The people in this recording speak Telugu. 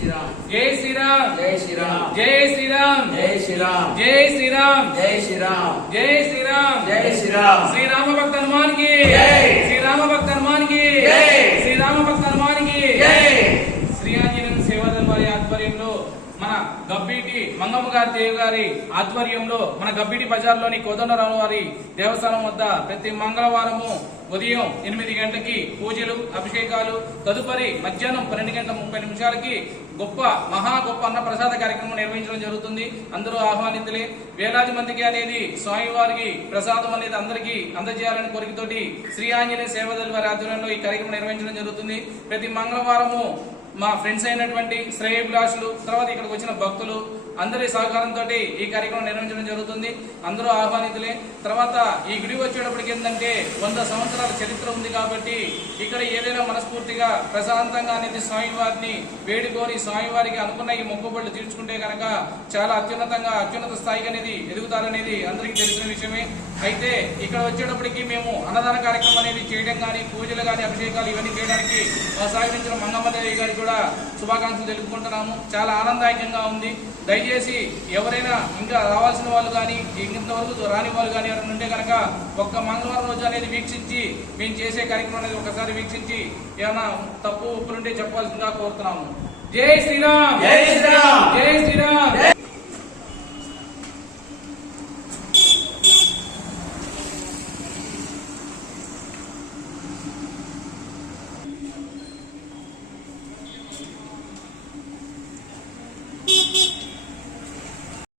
శ్రీరామ్ జై శ్రీరామ్ జై శ్రీరామ్ జై శ్రీరామ్ జై శ్రీరామ్ జై శ్రీరామ్ జై శ్రీరామ్ జై శ్రీరామ్ జై శ్రీరామ్ శ్రీరామ భక్త హనుమాన్ కి జై శ్రీరామ భక్త హనుమాన్ కి జై శ్రీరామ భక్త హనుమాన్ కి జై శ్రీ ఆంజనేయ సేవాదళ వారి ఆధ్వర్యంలో మన గబ్బీటి మంగమ్మ గారి దేవి గారి ఆధ్వర్యంలో మన గబ్బీటి బజార్లోని కోదండరామ వారి దేవస్థానం వద్ద ప్రతి మంగళవారము ఉదయం 8 గంటలకి పూజలు అభిషేకాలు తదుపరి మధ్యాహ్నం 12:30 గొప్ప గొప్ప అన్న ప్రసాద కార్యక్రమం నిర్వహించడం జరుగుతుంది. అందరూ ఆహ్వానితులే. వేలాది మందికి అనేది స్వామివారికి ప్రసాదం అనేది అందరికీ అందజేయాలని కోరికతోటి శ్రీ ఆంజనేయ సేవాదళ వారి ఆధ్వర్యంలో ఈ కార్యక్రమం నిర్వహించడం జరుగుతుంది. ప్రతి మంగళవారము మా ఫ్రెండ్స్ అయినటువంటి శ్రేయభిలాషులు తర్వాత ఇక్కడికి వచ్చిన భక్తులు అందరి సహకారంతో ఈ కార్యక్రమం నిర్వహించడం జరుగుతుంది. అందరూ ఆహ్వానితులే. తర్వాత ఈ గుడి వచ్చేటప్పటికి ఏంటంటే 100 సంవత్సరాల చరిత్ర ఉంది కాబట్టి ఇక్కడ ఏదైనా మనస్ఫూర్తిగా ప్రశాంతంగా అనేది స్వామివారిని వేడుకొని స్వామివారికి అనుకున్న ఈ మొక్కుబడులు తీర్చుకుంటే కనుక చాలా అత్యున్నత స్థాయికి అనేది ఎదుగుతారనేది అందరికీ తెలిసిన విషయమే. అయితే ఇక్కడ వచ్చేటప్పటికి మేము అన్నదాన కార్యక్రమం అనేది చేయడం కానీ పూజలు కానీ అభిషేకాలు ఇవన్నీ చేయడానికి సహకరించిన మంగమ్మదేవి గారికి కూడా శుభాకాంక్షలు తెలుపుకుంటున్నాము. చాలా ఆనందదాయకంగా ఉంది. దయచేసి ఎవరైనా ఇంకా రావాల్సిన వాళ్ళు కానీ ఇంతవరకు రాని వాళ్ళు కానీ ఎవరైనా ఉంటే కనుక ఒక్క మంగళవారం రోజు అనేది వీక్షించి మేము చేసే కార్యక్రమం అనేది ఒకసారి వీక్షించి ఏమైనా తప్పు ఒప్పులుంటే చెప్పాల్సిందిగా కోరుతున్నాము. జై శ్రీరామ్ జై శ్రీరామ్ జై శ్రీరామ్.